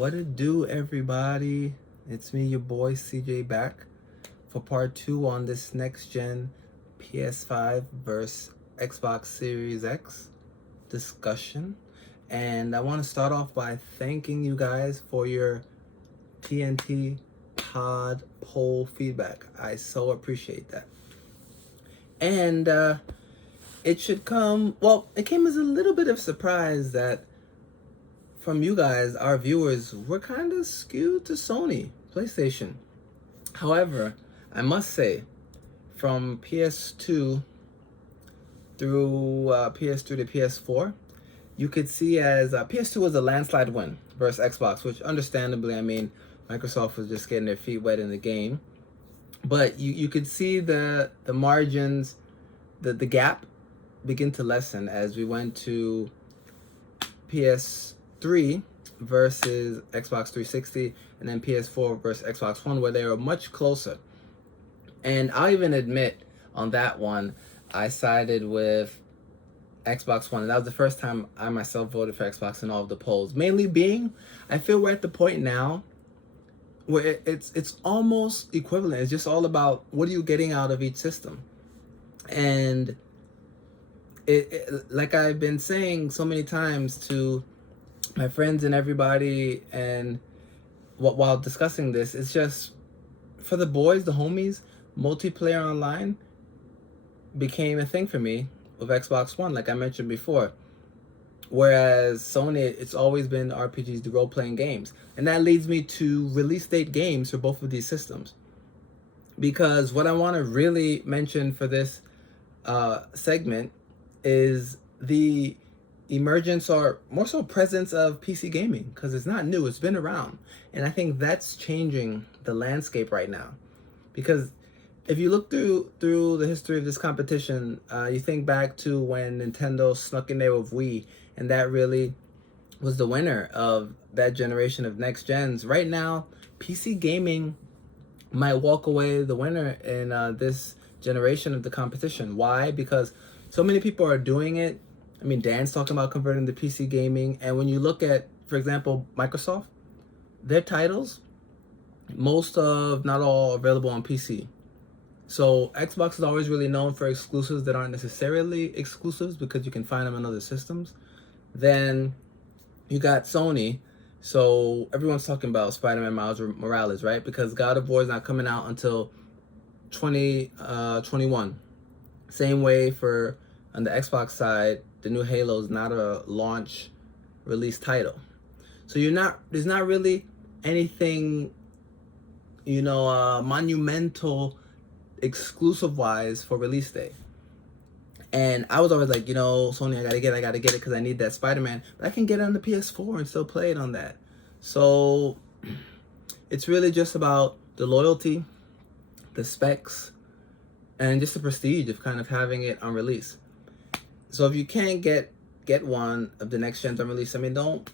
What it do, everybody? It's me, your boy CJ, back for part 2 on this next gen PS5 versus Xbox Series X discussion. And I want to start off by thanking you guys for your TNT pod poll feedback. I so appreciate that. And it should come, well, it came as a little bit of surprise that from you guys, our viewers, we're kind of skewed to Sony PlayStation. However, I must say, from PS2 through PS3 to PS4, you could see as PS2 was a landslide win versus Xbox, which understandably, I mean, Microsoft was just getting their feet wet in the game. But you could see the margins, the gap begin to lessen as we went to PS3 versus Xbox 360 and then PS4 versus Xbox One, where they were much closer. And I'll even admit on that one, I sided with Xbox One. And that was the first time I myself voted for Xbox in all of the polls. Mainly being, I feel we're at the point now where it's almost equivalent. It's just all about what are you getting out of each system. And like I've been saying so many times to my friends and everybody, and while discussing this, it's just for the boys, the homies, multiplayer online became a thing for me with Xbox One, like I mentioned before. Whereas Sony, it's always been RPGs, the role-playing games. And that leads me to release date games for both of these systems. Because what I want to really mention for this segment is the emergence, or more so presence, of PC gaming, because it's not new, it's been around. And I think that's changing the landscape right now. Because if you look through the history of this competition, you think back to when Nintendo snuck in there with Wii, and that really was the winner of that generation of next gens. Right now, PC gaming might walk away the winner in this generation of the competition. Why? Because so many people are doing it. I mean, Dan's talking about converting to PC gaming. And when you look at, for example, Microsoft, their titles, most of, not all, available on PC. So Xbox is always really known for exclusives that aren't necessarily exclusives because you can find them in other systems. Then you got Sony. So everyone's talking about Spider-Man Miles Morales, right? Because God of War is not coming out until 2021. Same way for on the Xbox side, the new Halo is not a launch release title. So there's not really anything, monumental exclusive wise for release day. And I was always like, Sony, I gotta get it because I need that Spider-Man. But I can get it on the PS4 and still play it on that. So it's really just about the loyalty, the specs, and just the prestige of kind of having it on release. So if you can't get one of the next gens on release, I mean, don't,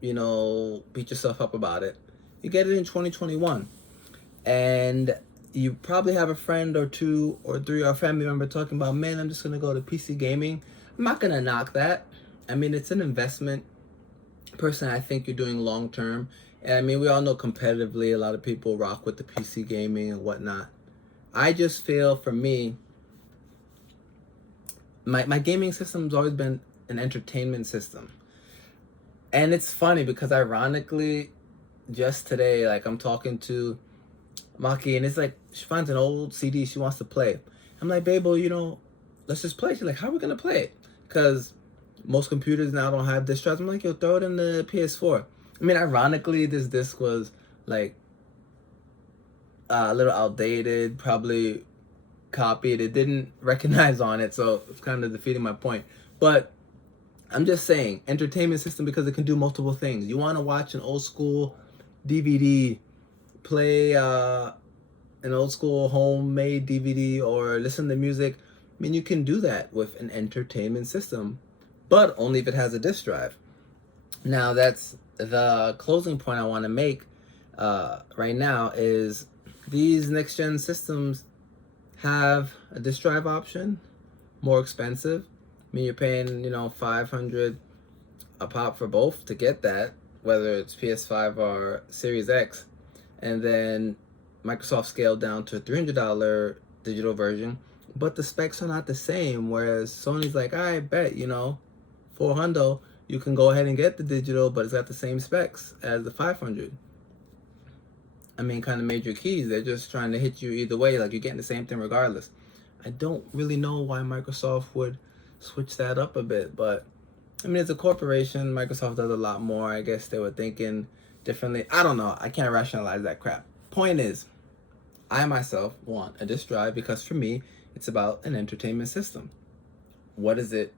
beat yourself up about it. You get it in 2021. And you probably have a friend or two or three or a family member talking about, man, I'm just going to go to PC gaming. I'm not going to knock that. I mean, it's an investment. Personally, I think you're doing long term. And I mean, we all know competitively, a lot of people rock with the PC gaming and whatnot. I just feel, for me, my gaming system's always been an entertainment system. And it's funny because ironically, just today, like, I'm talking to Maki, and it's like she finds an old CD she wants to play. I'm like, babe, well, let's just play. She's like, how are we gonna play it? Because most computers now don't have disc drives. I'm like, yo, throw it in the PS4. I mean, ironically, this disc was like a little outdated, probably copied. It didn't recognize on it, so it's kind of defeating my point. But I'm just saying, entertainment system, because it can do multiple things. You want to watch an old school DVD, play an old school homemade DVD, or listen to music. I mean, you can do that with an entertainment system, but only if it has a disc drive. Now, that's the closing point I want to make right now is these next gen systems have a disc drive option, more expensive. I mean, you're paying, $500 a pop for both to get that. whether it's PS5 or Series X, and then Microsoft scaled down to a $300 digital version, but the specs are not the same. Whereas Sony's like, I bet, you know, $400, you can go ahead and get the digital, but it's got the same specs as the 500. I mean, kind of major keys. They're just trying to hit you either way. Like, you're getting the same thing regardless. I don't really know why Microsoft would switch that up a bit, but I mean, it's a corporation. Microsoft does a lot more. I guess they were thinking differently. I don't know. I can't rationalize that crap. Point is, I myself want a disk drive because for me, it's about an entertainment system. What does it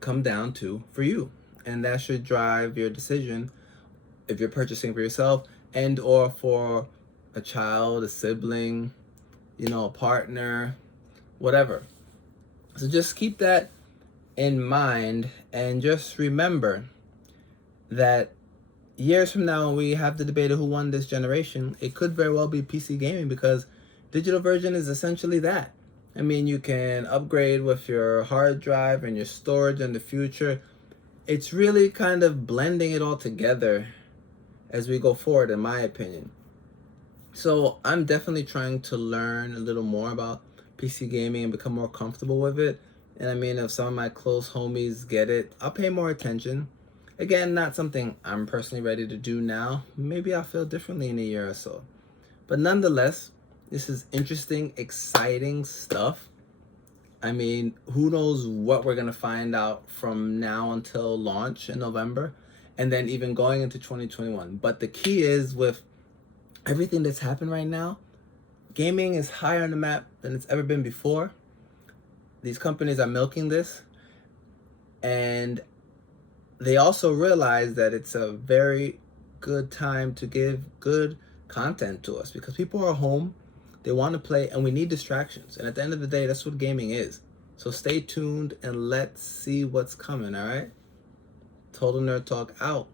come down to for you? And that should drive your decision if you're purchasing for yourself and or for a child, a sibling, you know, a partner, whatever. So just keep that in mind, and just remember that years from now when we have the debate of who won this generation, it could very well be PC gaming, because digital version is essentially that. I mean, you can upgrade with your hard drive and your storage in the future. It's really kind of blending it all together as we go forward, in my opinion. So I'm definitely trying to learn a little more about PC gaming and become more comfortable with it. And I mean, if some of my close homies get it, I'll pay more attention. Again, not something I'm personally ready to do now. Maybe I'll feel differently in a year or so. But nonetheless, this is interesting, exciting stuff. I mean, who knows what we're going to find out from now until launch in November, and then even going into 2021. But the key is, with everything that's happened right now, gaming is higher on the map than it's ever been before. These companies are milking this, and they also realize that it's a very good time to give good content to us, because people are home, they want to play, and we need distractions. And at the end of the day, that's what gaming is. So stay tuned and let's see what's coming, all right? Total Nerd Talk out.